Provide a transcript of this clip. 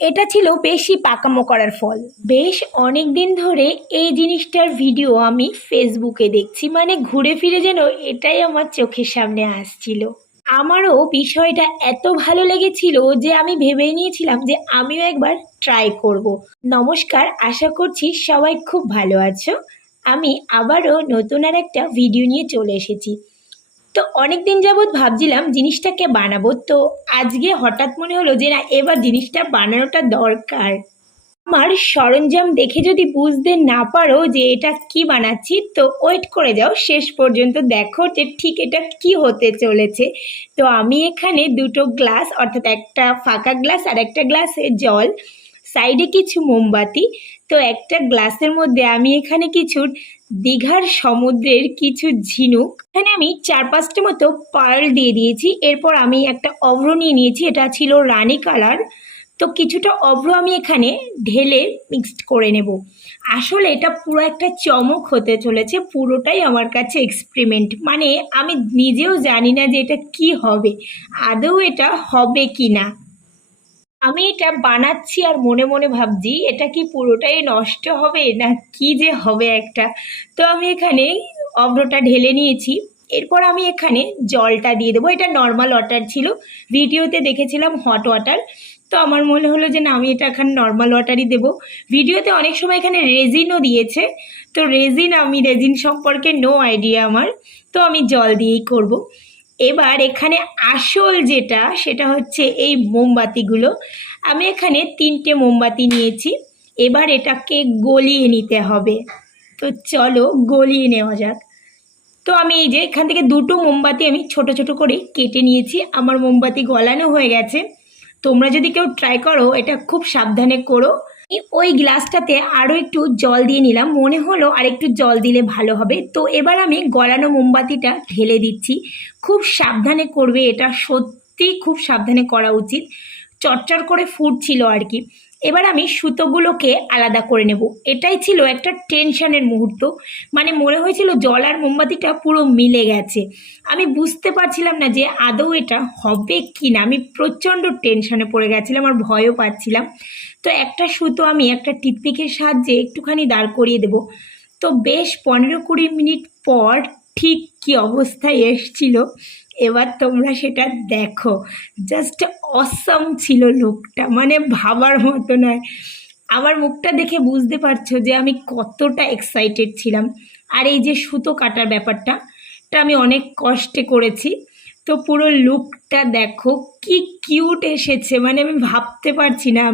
এটা ছিল বেশি পাকামো করার ফল। বেশ অনেক দিন ধরে এই জিনিসটার ভিডিও আমি ফেসবুকে দেখছি, মানে ঘুরে ফিরে যেন এটাই আমার চোখের সামনে আসছিল। আমারও বিষয়টা এত ভালো লেগেছিল যে আমি ভেবে নিয়েছিলাম যে আমিও একবার ট্রাই করব। নমস্কার, আশা করছি সবাই খুব ভালো আছো। আমি আবারও নতুন আর একটা ভিডিও নিয়ে চলে এসেছি। তো অনেক দিন যাবৎ ভাবছিলাম জিনিসটাকে বানাবো, তো আজকে হঠাৎ মনে হলো যে না, এবার জিনিসটা বানানোটা দরকার। আমার সরঞ্জাম দেখে যদি বুঝতে না পারো যে এটা কি বানাচ্ছি, তো ওয়েট করে যাও, শেষ পর্যন্ত দেখো যে ঠিক এটা কি হতে চলেছে। তো আমি এখানে দুটো গ্লাস, অর্থাৎ একটা ফাঁকা গ্লাস আর একটা গ্লাসে জল, সাইডে কিছু মোমবাতি। তো একটা গ্লাসের মধ্যে আমি এখানে কিছু দীঘার সমুদ্রের কিছু ঝিনুক, এখানে আমি 4-5টা মতো পার্ল দিয়ে দিয়েছি। এরপর আমি একটা অভ্র নিয়ে নিয়েছি, এটা ছিল রানী কালার। তো কিছুটা অভ্র আমি এখানে ঢেলে মিক্সড করে নেব। আসলে এটা পুরো একটা চমক হতে চলেছে, পুরোটাই আমার কাছে এক্সপেরিমেন্ট, মানে আমি নিজেও জানি না যে এটা কি হবে, আদৌ এটা হবে কি না। আমি এটা বানাচ্ছি আর মনে মনে ভাবছি এটা কি পুরোটাই নষ্ট হবে না কি যে হবে একটা। তো আমি এখানে অভ্রটা ঢেলে নিয়েছি। এরপর আমি এখানে জলটা দিয়ে দেবো, এটা নর্মাল ওয়াটার ছিল, ভিডিওতে দেখেছিলাম হট ওয়াটার। তো আমার মনে হলো যে না, আমি এটা এখানে নর্মাল ওয়াটারই দেবো। ভিডিওতে অনেক সময় এখানে রেজিনও দিয়েছে, তো রেজিন সম্পর্কে নো আইডিয়া আমার। তো আমি জল দিয়েই করব। এবার এখানে আসল যেটা, সেটা হচ্ছে এই মোমবাতিগুলো। আমি এখানে 3টে মোমবাতি নিয়েছি। এবার এটাকে গলিয়ে নিতে হবে। তো চলো গলিয়ে নেওয়া যাক। তো আমি এই যে এখান থেকে দুটো মোমবাতি আমি ছোট ছোট করে কেটে নিয়েছি, আমার মোমবাতি গলানো হয়ে গেছে। তোমরা যদি কেউ ট্রাই করো, এটা খুব সাবধানে করো। ওই গ্লাসটাতে আরও একটু জল দিয়ে নিলাম, মনে হলো আর একটু জল দিলে ভালো হবে। তো এবার আমি গলানো মোমবাতিটা ঢেলে দিচ্ছি। খুব সাবধানে করবে, এটা সত্যি খুব সাবধানে করা উচিত। চটচট করে ফুটছিল আর কি। এবার আমি সুতোগুলোকে আলাদা করে নেব। এটাই ছিল একটা টেনশনের মুহূর্ত, মানে মনে হয়েছিল জল আর মোমবাতিটা পুরো মিলে গেছে। আমি বুঝতে পারছিলাম না যে আদৌ এটা হবে কি না, আমি প্রচণ্ড টেনশনে পড়ে গেছিলাম আর ভয়ও পাচ্ছিলাম। তো একটা সুতো আমি একটা টিথপিকের সাহায্যে একটুখানি দাঁড় করিয়ে দেব। তো বেশ 15-20 মিনিট পর ঠিক কি অবস্থায় এসছিল, এবার তোমরা সেটা দেখো। জাস্ট অসাম ছিল লুকটা, মানে ভাবার মতো নয়। আমার মুখটা দেখে বুঝতে পারছো যে আমি কতটা এক্সাইটেড ছিলাম। আর এই যে সুতো কাটার ব্যাপারটা, এটা আমি অনেক কষ্টে করেছি। তো পুরো লুকটা দেখো কি কিউট এসেছে, মানে আমি ভাবতে পারছি না